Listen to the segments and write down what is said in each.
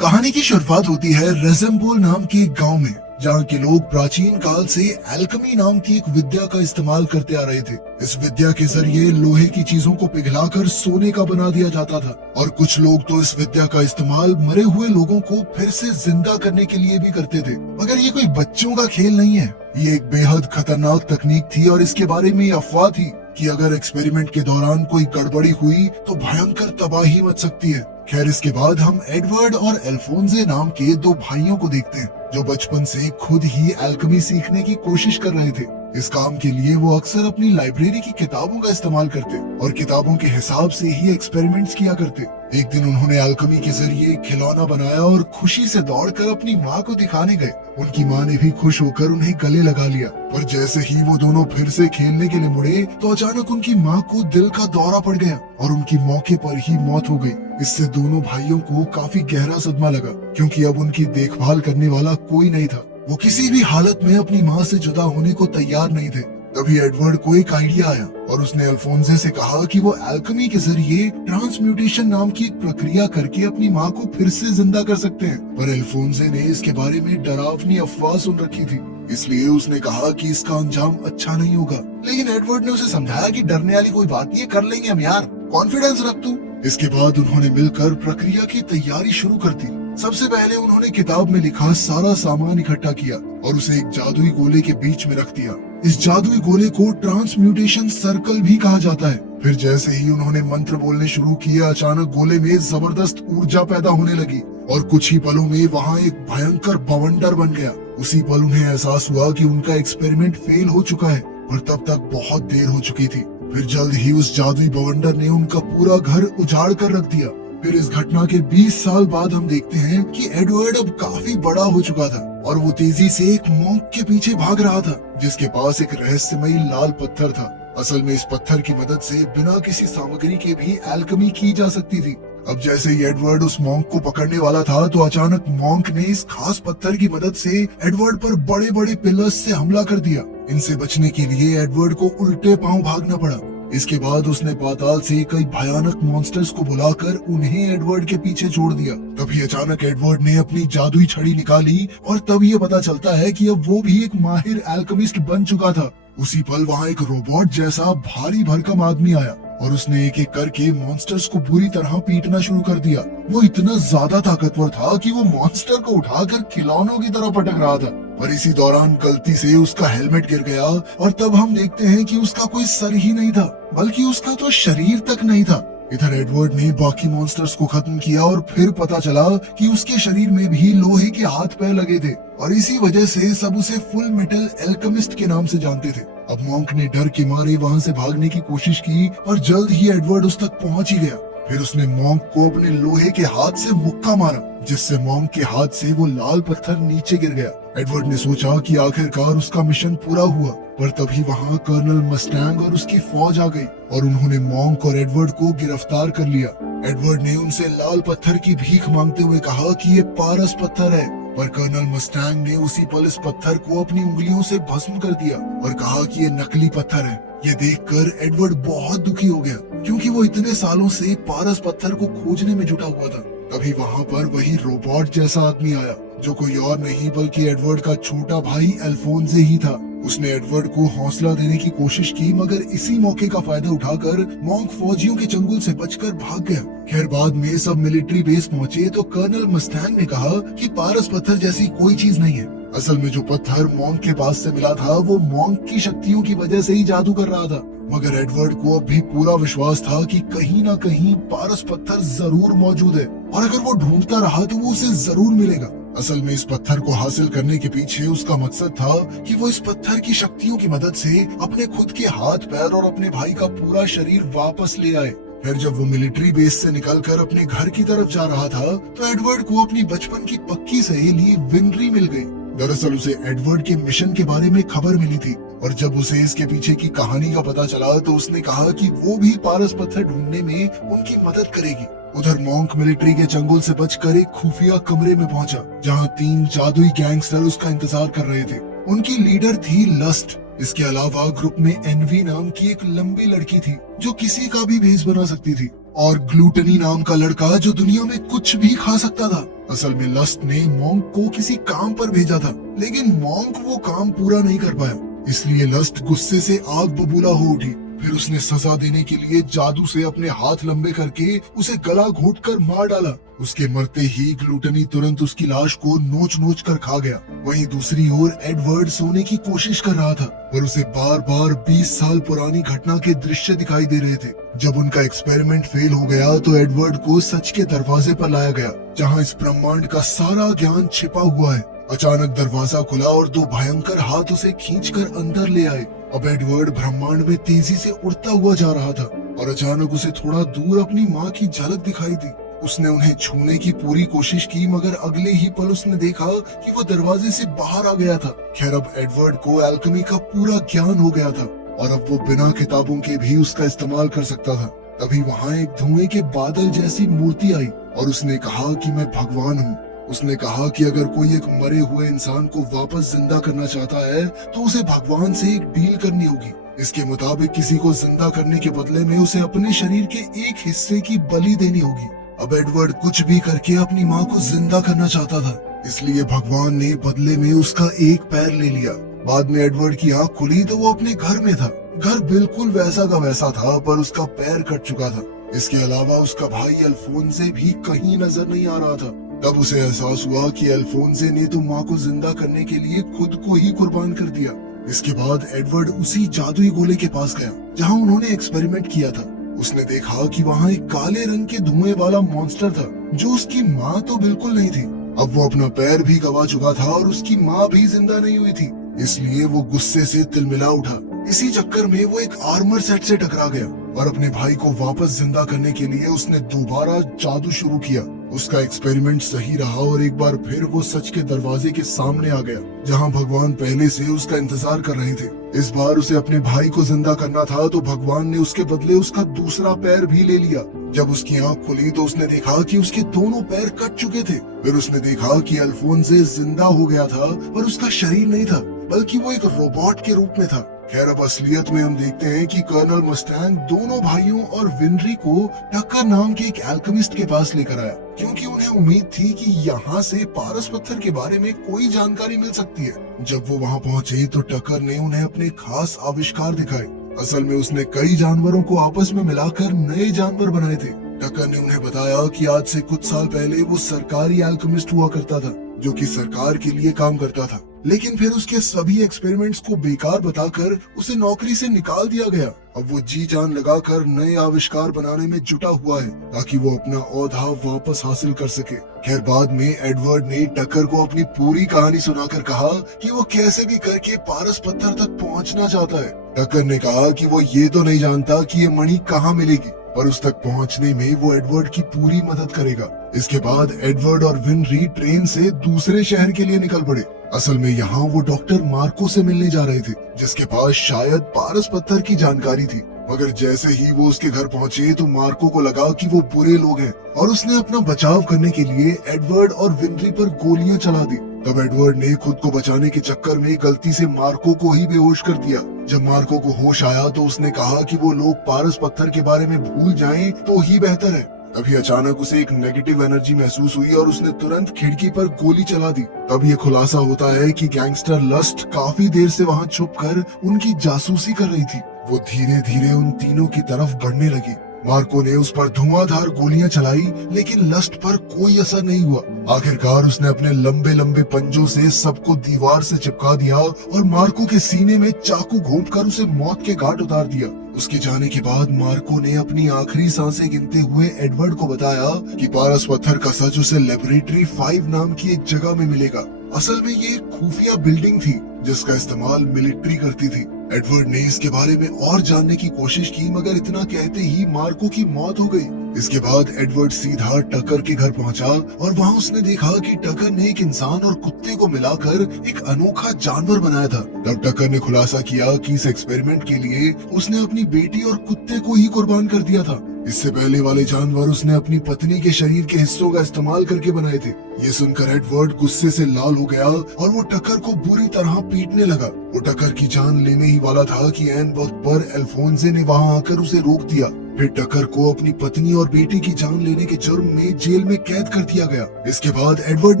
कहानी की शुरुआत होती है रेज़ेम्बोल नाम के एक गांव में, जहाँ के लोग प्राचीन काल से एल्केमी नाम की एक विद्या का इस्तेमाल करते आ रहे थे। इस विद्या के जरिए लोहे की चीजों को पिघलाकर सोने का बना दिया जाता था और कुछ लोग तो इस विद्या का इस्तेमाल मरे हुए लोगों को फिर से जिंदा करने के लिए भी करते थे। मगर ये कोई बच्चों का खेल नहीं है, ये एक बेहद खतरनाक तकनीक थी और इसके बारे में अफवाह थी कि अगर एक्सपेरिमेंट के दौरान कोई गड़बड़ी हुई तो भयंकर तबाही मच सकती है। खैर, इसके बाद हम एडवर्ड और अल्फोंसे नाम के दो भाइयों को देखते हैं जो बचपन से खुद ही एल्केमी सीखने की कोशिश कर रहे थे। इस काम के लिए वो अक्सर अपनी लाइब्रेरी की किताबों का इस्तेमाल करते और किताबों के हिसाब से ही एक्सपेरिमेंट्स किया करते। एक दिन उन्होंने एल्केमी के जरिए खिलौना बनाया और खुशी से दौड़कर अपनी माँ को दिखाने गए। उनकी माँ ने भी खुश होकर उन्हें गले लगा लिया, पर जैसे ही वो दोनों फिर से खेलने के लिए मुड़े तो अचानक उनकी माँ को दिल का दौरा पड़ गया और उनकी मौके पर ही मौत हो गई। इससे दोनों भाइयों को काफी गहरा सदमा लगा, क्योंकि अब उनकी देखभाल करने वाला कोई नहीं था। वो किसी भी हालत में अपनी माँ से जुदा होने को तैयार नहीं थे। तभी एडवर्ड को एक आइडिया आया और उसने अल्फोंसे से कहा कि वो एल्केमी के जरिए ट्रांसम्यूटेशन नाम की एक प्रक्रिया करके अपनी माँ को फिर से जिंदा कर सकते हैं। पर अल्फोंसे ने इसके बारे में डरावनी अफवाह सुन रखी थी, इसलिए उसने कहा कि इसका अंजाम अच्छा नहीं होगा। लेकिन एडवर्ड ने उसे समझाया कि डरने वाली कोई बात नहीं है, कर लेंगे हम यार, कॉन्फिडेंस रख तू। इसके बाद उन्होंने मिलकर प्रक्रिया की तैयारी शुरू कर दी। सबसे पहले उन्होंने किताब में लिखा सारा सामान इकट्ठा किया और उसे एक जादुई गोले के बीच में रख दिया। इस जादुई गोले को ट्रांसम्यूटेशन सर्कल भी कहा जाता है। फिर जैसे ही उन्होंने मंत्र बोलने शुरू किए, अचानक गोले में जबरदस्त ऊर्जा पैदा होने लगी और कुछ ही पलों में वहाँ एक भयंकर बवंडर बन गया। उसी पल उन्हें एहसास हुआ कि उनका एक्सपेरिमेंट फेल हो चुका है, पर तब तक बहुत देर हो चुकी थी। फिर जल्द ही उस जादुई बवंडर ने उनका पूरा घर उजाड़ कर रख दिया। फिर इस घटना के 20 साल बाद हम देखते हैं कि एडवर्ड अब काफी बड़ा हो चुका था और वो तेजी से एक मॉन्क के पीछे भाग रहा था जिसके पास एक रहस्यमयी लाल पत्थर था। असल में इस पत्थर की मदद से बिना किसी सामग्री के भी एल्केमी की जा सकती थी। अब जैसे ही एडवर्ड उस मॉन्क को पकड़ने वाला था तो अचानक मॉन्क ने इस खास पत्थर की मदद से एडवर्ड पर बड़े बड़े पिलर्स से हमला कर दिया। इनसे बचने के लिए एडवर्ड को उल्टे पांव भागना पड़ा। इसके बाद उसने पाताल से कई भयानक मॉन्स्टर्स को बुलाकर उन्हें एडवर्ड के पीछे छोड़ दिया। तभी अचानक एडवर्ड ने अपनी जादुई छड़ी निकाली और तब ये पता चलता है कि अब वो भी एक माहिर एल्केमिस्ट बन चुका था। उसी पल वहाँ एक रोबोट जैसा भारी भरकम आदमी आया और उसने एक एक करके मॉन्स्टर्स को बुरी तरह पीटना शुरू कर दिया। वो इतना ज्यादा ताकतवर था कि वो मॉन्स्टर को उठाकर खिलौनों की तरह पटक रहा था। पर इसी दौरान गलती से उसका हेलमेट गिर गया और तब हम देखते हैं कि उसका कोई सर ही नहीं था, बल्कि उसका तो शरीर तक नहीं था। इधर एडवर्ड ने बाकी मॉन्स्टर्स को खत्म किया और फिर पता चला कि उसके शरीर में भी लोहे के हाथ पैर लगे थे और इसी वजह से सब उसे फुल मेटल एल्केमिस्ट के नाम से जानते थे। अब मॉन्क ने डर के मारे वहाँ से भागने की कोशिश की और जल्द ही एडवर्ड उस तक पहुँच ही गया। फिर उसने मॉन्क को अपने लोहे के हाथ से मुक्का मारा, जिससे मॉन्क के हाथ से वो लाल पत्थर नीचे गिर गया। एडवर्ड ने सोचा कि आखिरकार उसका मिशन पूरा हुआ, पर तभी वहाँ कर्नल मस्टैंग और उसकी फौज आ गई और उन्होंने मॉन्क और एडवर्ड को गिरफ्तार कर लिया। एडवर्ड ने उनसे लाल पत्थर की भीख मांगते हुए कहा कि ये पारस पत्थर है, पर कर्नल मस्टैंग ने उसी पल इस पत्थर को अपनी उंगलियों से भस्म कर दिया और कहा कि ये नकली पत्थर है। ये देखकर एडवर्ड बहुत दुखी हो गया, क्योंकि वो इतने सालों से पारस पत्थर को खोजने में जुटा हुआ था। तभी वहाँ पर वही रोबोट जैसा आदमी आया, जो कोई और नहीं बल्कि एडवर्ड का छोटा भाई अल्फोंसे ही था। उसने एडवर्ड को हौसला देने की कोशिश की, मगर इसी मौके का फायदा उठाकर मॉन्क फौजियों के चंगुल से बचकर भाग गया। खैर, बाद में सब मिलिट्री बेस पहुँचे तो कर्नल मस्टैंग ने कहा कि पारस पत्थर जैसी कोई चीज नहीं है। असल में जो पत्थर मॉन्क के पास से मिला था वो मॉन्क की शक्तियों की वजह से ही जादू कर रहा था। मगर एडवर्ड को अब भी पूरा विश्वास था कि कहीं ना कहीं पारस पत्थर जरूर मौजूद है और अगर वो ढूंढता रहा तो वो उसे जरूर मिलेगा। असल में इस पत्थर को हासिल करने के पीछे उसका मकसद था कि वो इस पत्थर की शक्तियों की मदद से अपने खुद के हाथ पैर और अपने भाई का पूरा शरीर वापस ले आए। फिर जब वो मिलिट्री बेस से निकलकर अपने घर की तरफ जा रहा था तो एडवर्ड को अपनी बचपन की पक्की सहेली विनरी मिल गई। दरअसल उसे एडवर्ड के मिशन के बारे में खबर मिली थी और जब उसे इसके पीछे की कहानी का पता चला तो उसने कहा कि वो भी पारस पत्थर ढूंढने में उनकी मदद करेगी। उधर मॉन्क मिलिट्री के चंगुल से बचकर एक खुफिया कमरे में पहुंचा, जहां 3 जादुई गैंगस्टर उसका इंतजार कर रहे थे। उनकी लीडर थी लस्ट। इसके अलावा ग्रुप में एनवी नाम की एक लंबी लड़की थी जो किसी का भी भेष बना सकती थी और ग्लूटनी नाम का लड़का जो दुनिया में कुछ भी खा सकता था। असल में लस्ट ने मॉन्क को किसी काम पर भेजा था, लेकिन मॉन्क वो काम पूरा नहीं कर पाया, इसलिए लस्ट गुस्से से आग बबूला हो उठी। फिर उसने सजा देने के लिए जादू से अपने हाथ लंबे करके उसे गला घोंटकर मार डाला। उसके मरते ही ग्लूटनी तुरंत उसकी लाश को नोच नोच कर खा गया। वहीं दूसरी ओर एडवर्ड सोने की कोशिश कर रहा था, पर उसे बार बार 20 साल पुरानी घटना के दृश्य दिखाई दे रहे थे। जब उनका एक्सपेरिमेंट फेल हो गया तो एडवर्ड को सच के दरवाजे पर लाया गया, जहाँ इस ब्रह्मांड का सारा ज्ञान छिपा हुआ है। अचानक दरवाजा खुला और दो भयंकर हाथ उसे खींचकर अंदर ले आए। अब एडवर्ड ब्रह्मांड में तेजी से उड़ता हुआ जा रहा था और अचानक उसे थोड़ा दूर अपनी माँ की झलक दिखाई दी। उसने उन्हें छूने की पूरी कोशिश की, मगर अगले ही पल उसने देखा कि वो दरवाजे से बाहर आ गया था। खैर, अब एडवर्ड को एल्केमी का पूरा ज्ञान हो गया था और अब वो बिना किताबों के भी उसका इस्तेमाल कर सकता था। तभी वहाँ एक धुएं के बादल जैसी मूर्ति आई और उसने कहा कि मैं भगवान हूँ। उसने कहा कि अगर कोई एक मरे हुए इंसान को वापस जिंदा करना चाहता है तो उसे भगवान से एक डील करनी होगी। इसके मुताबिक किसी को जिंदा करने के बदले में उसे अपने शरीर के एक हिस्से की बलि देनी होगी। अब एडवर्ड कुछ भी करके अपनी माँ को जिंदा करना चाहता था, इसलिए भगवान ने बदले में उसका एक पैर ले लिया। बाद में एडवर्ड की आँख खुली तो वो अपने घर में था। घर बिल्कुल वैसा का वैसा था, पर उसका पैर कट चुका था। इसके अलावा उसका भाई अल्फोंसे भी कहीं नजर नहीं आ रहा था। तब उसे एहसास हुआ कि अल्फोंसे ने तो माँ को जिंदा करने के लिए खुद को ही कुर्बान कर दिया। इसके बाद एडवर्ड उसी जादुई गोले के पास गया जहाँ उन्होंने एक्सपेरिमेंट किया था। उसने देखा कि वहाँ एक काले रंग के धुएं वाला मॉन्स्टर था, जो उसकी माँ तो बिल्कुल नहीं थी। अब वो अपना पैर भी गवा चुका था और उसकी माँ भी जिंदा नहीं हुई थी, इसलिए वो गुस्से से तिलमिला उठा। इसी चक्कर में वो एक आर्मर सेट से टकरा गया और अपने भाई को वापस जिंदा करने के लिए उसने दोबारा जादू शुरू किया। उसका एक्सपेरिमेंट सही रहा और एक बार फिर वो सच के दरवाजे के सामने आ गया, जहां भगवान पहले से उसका इंतजार कर रहे थे। इस बार उसे अपने भाई को जिंदा करना था तो भगवान ने उसके बदले उसका दूसरा पैर भी ले लिया। जब उसकी आंख खुली तो उसने देखा कि उसके दोनों पैर कट चुके थे। फिर उसने देखा कि अल्फोंसे जिंदा हो गया था, पर उसका शरीर नहीं था, बल्कि वो एक रोबोट के रूप में था। खैर, अब असलियत में हम देखते हैं कि कर्नल मस्टैंग दोनों भाइयों और विनरी को टक्कर नाम के एक एल्केमिस्ट के पास लेकर आया, क्योंकि उन्हें उम्मीद थी कि यहाँ से पारस पत्थर के बारे में कोई जानकारी मिल सकती है। जब वो वहाँ पहुँचे तो टक्कर ने उन्हें अपने खास आविष्कार दिखाए। असल में उसने कई जानवरों को आपस में मिलाकर नए जानवर बनाए थे। टक्कर ने उन्हें बताया कि आज से कुछ साल पहले वो सरकारी एल्केमिस्ट हुआ करता था, जो कि सरकार के लिए काम करता था, लेकिन फिर उसके सभी एक्सपेरिमेंट्स को बेकार बताकर उसे नौकरी से निकाल दिया गया। अब वो जी जान लगाकर नए आविष्कार बनाने में जुटा हुआ है, ताकि वो अपना औहदा वापस हासिल कर सके। खैर, बाद में एडवर्ड ने टक्कर को अपनी पूरी कहानी सुनाकर कहा कि वो कैसे भी करके पारस पत्थर तक पहुंचना चाहता है। टक्कर ने कहा कि वो ये तो नहीं जानता कि ये मणि कहाँ मिलेगी, पर उस तक पहुंचने में वो एडवर्ड की पूरी मदद करेगा। इसके बाद एडवर्ड और विनरी ट्रेन से दूसरे शहर के लिए निकल पड़े। असल में यहाँ वो डॉक्टर मार्को से मिलने जा रहे थे, जिसके पास शायद पारस पत्थर की जानकारी थी। मगर जैसे ही वो उसके घर पहुंचे तो मार्को को लगा कि वो बुरे लोग हैं और उसने अपना बचाव करने के लिए एडवर्ड और विनरी पर गोलियां चला दी। तब एडवर्ड ने खुद को बचाने के चक्कर में गलती से मार्को को ही बेहोश कर दिया। जब मार्को को होश आया तो उसने कहा कि वो लोग पारस पत्थर के बारे में भूल जाएं तो ही बेहतर है। तभी अचानक उसे एक नेगेटिव एनर्जी महसूस हुई और उसने तुरंत खिड़की पर गोली चला दी। तब ये खुलासा होता है कि गैंगस्टर लस्ट काफी देर से वहाँ छुपकर उनकी जासूसी कर रही थी। वो धीरे धीरे उन तीनों की तरफ बढ़ने लगी। मार्को ने उस पर धुआंधार गोलियां चलाई, लेकिन लस्ट पर कोई असर नहीं हुआ। आखिरकार उसने अपने लंबे लंबे पंजों से सबको दीवार से चिपका दिया और मार्को के सीने में चाकू घोंपकर उसे मौत के घाट उतार दिया। उसके जाने के बाद मार्को ने अपनी आखिरी सांसें गिनते हुए एडवर्ड को बताया कि पारस पत्थर का सच उसे लेबोरेटरी 5 नाम की एक जगह में मिलेगा। असल में ये एक खुफिया बिल्डिंग थी जिसका इस्तेमाल मिलिट्री करती थी। एडवर्ड ने इसके बारे में और जानने की कोशिश की, मगर इतना कहते ही मार्को की मौत हो गई। इसके बाद एडवर्ड सीधा टक्कर के घर पहुंचा और वहां उसने देखा कि टक्कर ने एक इंसान और कुत्ते को मिलाकर एक अनोखा जानवर बनाया था। तब टक्कर ने खुलासा किया कि इस एक्सपेरिमेंट के लिए उसने अपनी बेटी और कुत्ते को ही कुर्बान कर दिया था। इससे पहले वाले जानवर उसने अपनी पत्नी के शरीर के हिस्सों का इस्तेमाल करके बनाए थे। ये सुनकर एडवर्ड गुस्से से लाल हो गया और वो टक्कर को बुरी तरह पीटने लगा। वो टक्कर की जान लेने ही वाला था कि ऐन वक्त पर अल्फोंसे ने वहां आकर उसे रोक दिया। फिर टकर को अपनी पत्नी और बेटी की जान लेने के जुर्म में जेल में कैद कर दिया गया। इसके बाद एडवर्ड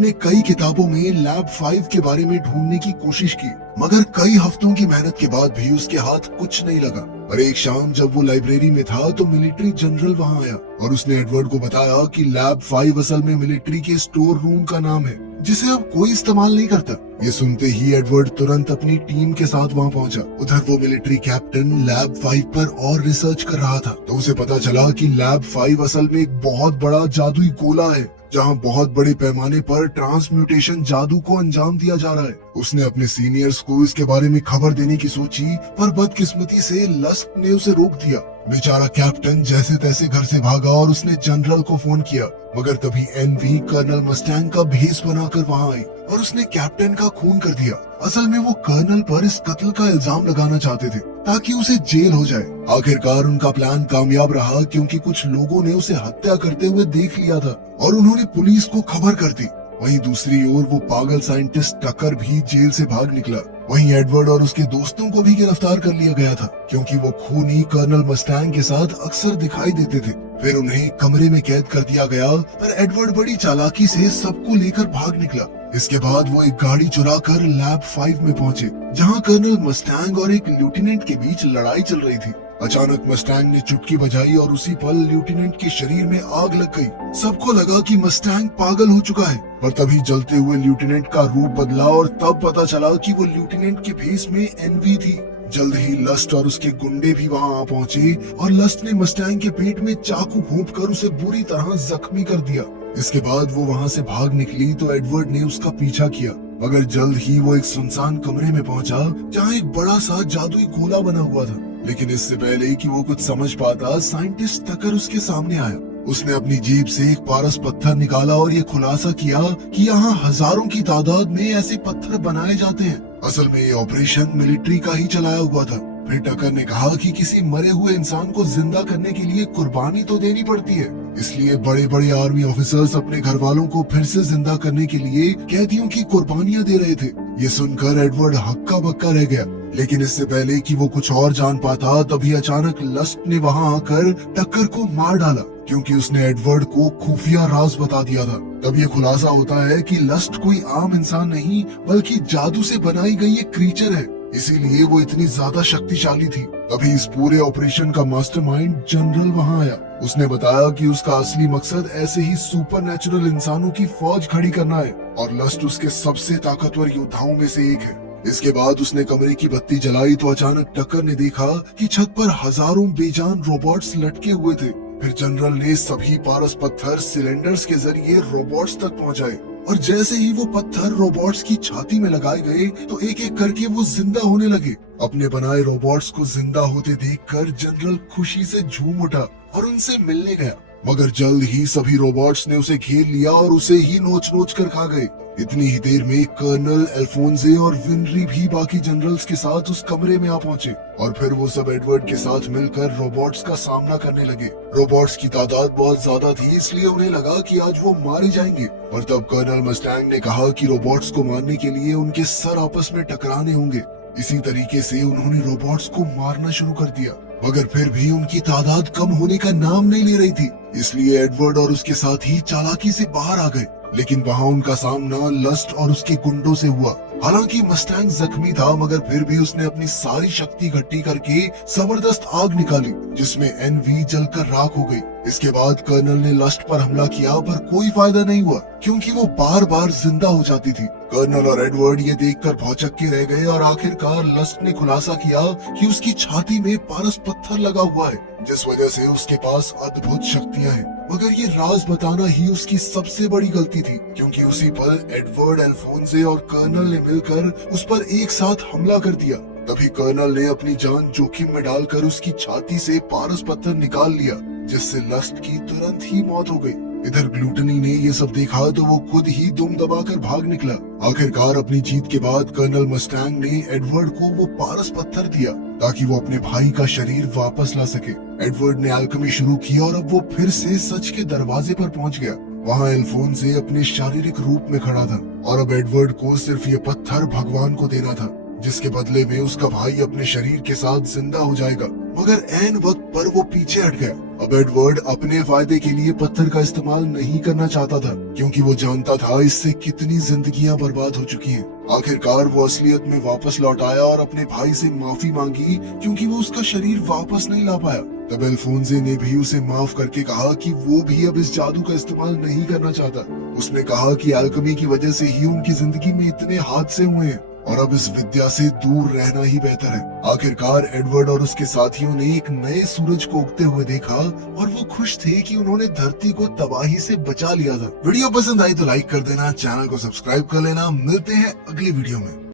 ने कई किताबों में लैब 5 के बारे में ढूंढने की कोशिश की, मगर कई हफ्तों की मेहनत के बाद भी उसके हाथ कुछ नहीं लगा। और एक शाम जब वो लाइब्रेरी में था तो मिलिट्री जनरल वहाँ आया और उसने एडवर्ड को बताया कि लैब 5 असल में मिलिट्री के स्टोर रूम का नाम है, जिसे अब कोई इस्तेमाल नहीं करता। ये सुनते ही एडवर्ड तुरंत अपनी टीम के साथ वहाँ पहुंचा। उधर वो मिलिट्री कैप्टन लैब 5 पर और रिसर्च कर रहा था, तो उसे पता चला कि लैब 5 असल में एक बहुत बड़ा जादुई गोला है, जहाँ बहुत बड़े पैमाने पर ट्रांसम्यूटेशन जादू को अंजाम दिया जा रहा है। उसने अपने सीनियर्स को इसके बारे में खबर देने की सोची, पर बदकिस्मती से लस्ट ने उसे रोक दिया। बेचारा कैप्टन जैसे तैसे घर से भागा और उसने जनरल को फोन किया, मगर तभी एनवी कर्नल मस्टैंग का भेष बनाकर वहाँ आई और उसने कैप्टन का खून कर दिया। असल में वो कर्नल पर इस कत्ल का इल्जाम लगाना चाहते थे ताकि उसे जेल हो जाए। आखिरकार उनका प्लान कामयाब रहा, क्योंकि कुछ लोगों ने उसे हत्या करते हुए देख लिया था और उन्होंने पुलिस को खबर कर दी। वहीं दूसरी ओर वो पागल साइंटिस्ट टकर भी जेल से भाग निकला। वहीं एडवर्ड और उसके दोस्तों को भी गिरफ्तार कर लिया गया था, क्योंकि वो खूनी कर्नल मस्टैंग के साथ अक्सर दिखाई देते थे। फिर उन्हें कमरे में कैद कर दिया गया, पर एडवर्ड बड़ी चालाकी से सबको लेकर भाग निकला। इसके बाद वो एक गाड़ी चुरा कर लैब 5 में पहुंचे, जहां कर्नल मस्टैंग और एक लेफ्टिनेंट के बीच लड़ाई चल रही थी। अचानक मस्टैंग ने चुटकी बजाई और उसी पल लेफ्टिनेंट के शरीर में आग लग गई। सबको लगा कि मस्टैंग पागल हो चुका है, पर तभी जलते हुए लेफ्टिनेंट का रूप बदला और तब पता चला कि वो लेफ्टिनेंट के भेष में एनवी थी। जल्द ही लस्ट और उसके गुंडे भी वहां आ पहुंचे और लस्ट ने मस्टैंग के पेट में चाकू घोंपकर उसे बुरी तरह जख्मी कर दिया। इसके बाद वो वहां से भाग निकली तो एडवर्ड ने उसका पीछा किया, मगर जल्द ही वो एक सुनसान कमरे में पहुंचा, जहां एक बड़ा सा जादुई गोला बना हुआ था। लेकिन इससे पहले कि वो कुछ समझ पाता, साइंटिस्ट टकर उसके सामने आया। उसने अपनी जेब से एक पारस पत्थर निकाला और ये खुलासा किया कि यहाँ हजारों की तादाद में ऐसे पत्थर बनाए जाते हैं। असल में ये ऑपरेशन मिलिट्री का ही चलाया हुआ था। फिर टकर ने कहा कि किसी मरे हुए इंसान को जिंदा करने के लिए कुर्बानी तो देनी पड़ती है, इसलिए बड़े बड़े आर्मी ऑफिसर्स अपने घर वालों को फिर से जिंदा करने के लिए कैदियों की कुर्बानियां दे रहे थे। ये सुनकर एडवर्ड हक्का बक्का रह गया, लेकिन इससे पहले कि वो कुछ और जान पाता, तभी अचानक लस्ट ने वहां आकर टक्कर को मार डाला, क्योंकि उसने एडवर्ड को खुफिया राज बता दिया था। तब ये खुलासा होता है कि लस्ट कोई आम इंसान नहीं, बल्कि जादू से बनाई गई एक क्रीचर है, इसीलिए वो इतनी ज्यादा शक्तिशाली थी। तभी इस पूरे ऑपरेशन का मास्टरमाइंड जनरल वहां आया। उसने बताया कि उसका असली मकसद ऐसे ही सुपरनैचुरल इंसानों की फौज खड़ी करना है, और लस्ट उसके सबसे ताकतवर योद्धाओं में से एक है। इसके बाद उसने कमरे की बत्ती जलाई तो अचानक टक्कर ने देखा कि छत पर हजारों बेजान रोबोट्स लटके हुए थे। फिर जनरल ने सभी पारस पत्थर सिलेंडर्स के जरिए रोबोट्स तक पहुंचाए, और जैसे ही वो पत्थर रोबोट्स की छाती में लगाए गए तो एक एक करके वो जिंदा होने लगे। अपने बनाए रोबोट्स को जिंदा होते देखकर जनरल खुशी से झूम उठा और उनसे मिलने गया, मगर जल्द ही सभी रोबोट्स ने उसे घेर लिया और उसे ही नोच नोच कर खा गए। इतनी ही देर में कर्नल अल्फोंसे और विनरी भी बाकी जनरल्स के साथ उस कमरे में आ पहुंचे, और फिर वो सब एडवर्ड के साथ मिलकर रोबोट्स का सामना करने लगे। रोबोट्स की तादाद बहुत ज्यादा थी, इसलिए उन्हें लगा कि आज वो मारे जाएंगे। और तब कर्नल मस्टैंग ने कहा कि रोबोट्स को मारने के लिए उनके सर आपस में टकराने होंगे। इसी तरीके से उन्होंने रोबोट्स को मारना शुरू कर दिया, मगर फिर भी उनकी तादाद कम होने का नाम नहीं ले रही थी, इसलिए एडवर्ड और उसके साथी चालाकी से बाहर आ गए। लेकिन वहाँ उनका सामना लस्ट और उसके गुंडों से हुआ। हालांकि मस्टैंग जख्मी था, मगर फिर भी उसने अपनी सारी शक्ति इकट्ठी करके जबरदस्त आग निकाली, जिसमें एनवी जलकर राख हो गई। इसके बाद कर्नल ने लस्ट पर हमला किया, पर कोई फायदा नहीं हुआ, क्योंकि वो बार बार जिंदा हो जाती थी। कर्नल और एडवर्ड ये देखकर भौचक के रह गए, और आखिरकार लस्ट ने खुलासा किया कि उसकी छाती में पारस पत्थर लगा हुआ है, जिस वजह से उसके पास अद्भुत शक्तियां हैं। मगर ये राज बताना ही उसकी सबसे बड़ी गलती थी, क्योंकि उसी पल एडवर्ड, अल्फोंसे और कर्नल ने मिलकर उस पर एक साथ हमला कर दिया। तभी कर्नल ने अपनी जान जोखिम में डालकर उसकी छाती से पारस पत्थर निकाल लिया, जिससे लस्ट की तुरंत ही मौत हो गई। इधर ग्लूटनी ने ये सब देखा तो वो खुद ही दुम दबाकर भाग निकला। आखिरकार अपनी जीत के बाद कर्नल मस्टैंग ने एडवर्ड को वो पारस पत्थर दिया, ताकि वो अपने भाई का शरीर वापस ला सके। एडवर्ड ने अल्केमी शुरू की और अब वो फिर से सच के दरवाजे पर पहुंच गया। वहाँ अल्फोंसे अपने शारीरिक रूप में खड़ा था, और अब एडवर्ड को सिर्फ ये पत्थर भगवान को देना था, जिसके बदले में उसका भाई अपने शरीर के साथ जिंदा हो जाएगा। मगर ऐन वक्त पर वो पीछे हट गया। अब एडवर्ड अपने फायदे के लिए पत्थर का इस्तेमाल नहीं करना चाहता था, क्योंकि वो जानता था इससे कितनी जिंदगियां बर्बाद हो चुकी हैं। आखिरकार वो असलियत में वापस लौट आया और अपने भाई से माफी मांगी, क्योंकि वो उसका शरीर वापस नहीं ला पाया। तब अल्फोंसे ने भी उसे माफ करके कहा कि वो भी अब इस जादू का इस्तेमाल नहीं करना चाहता। उसने कहा कि एल्केमी की वजह से ही उनकी जिंदगी में इतने हादसे हुए हैं और अब इस विद्या से दूर रहना ही बेहतर है। आखिरकार एडवर्ड और उसके साथियों ने एक नए सूरज को उगते हुए देखा और वो खुश थे कि उन्होंने धरती को तबाही से बचा लिया था। वीडियो पसंद आई तो लाइक कर देना, चैनल को सब्सक्राइब कर लेना। मिलते हैं अगली वीडियो में।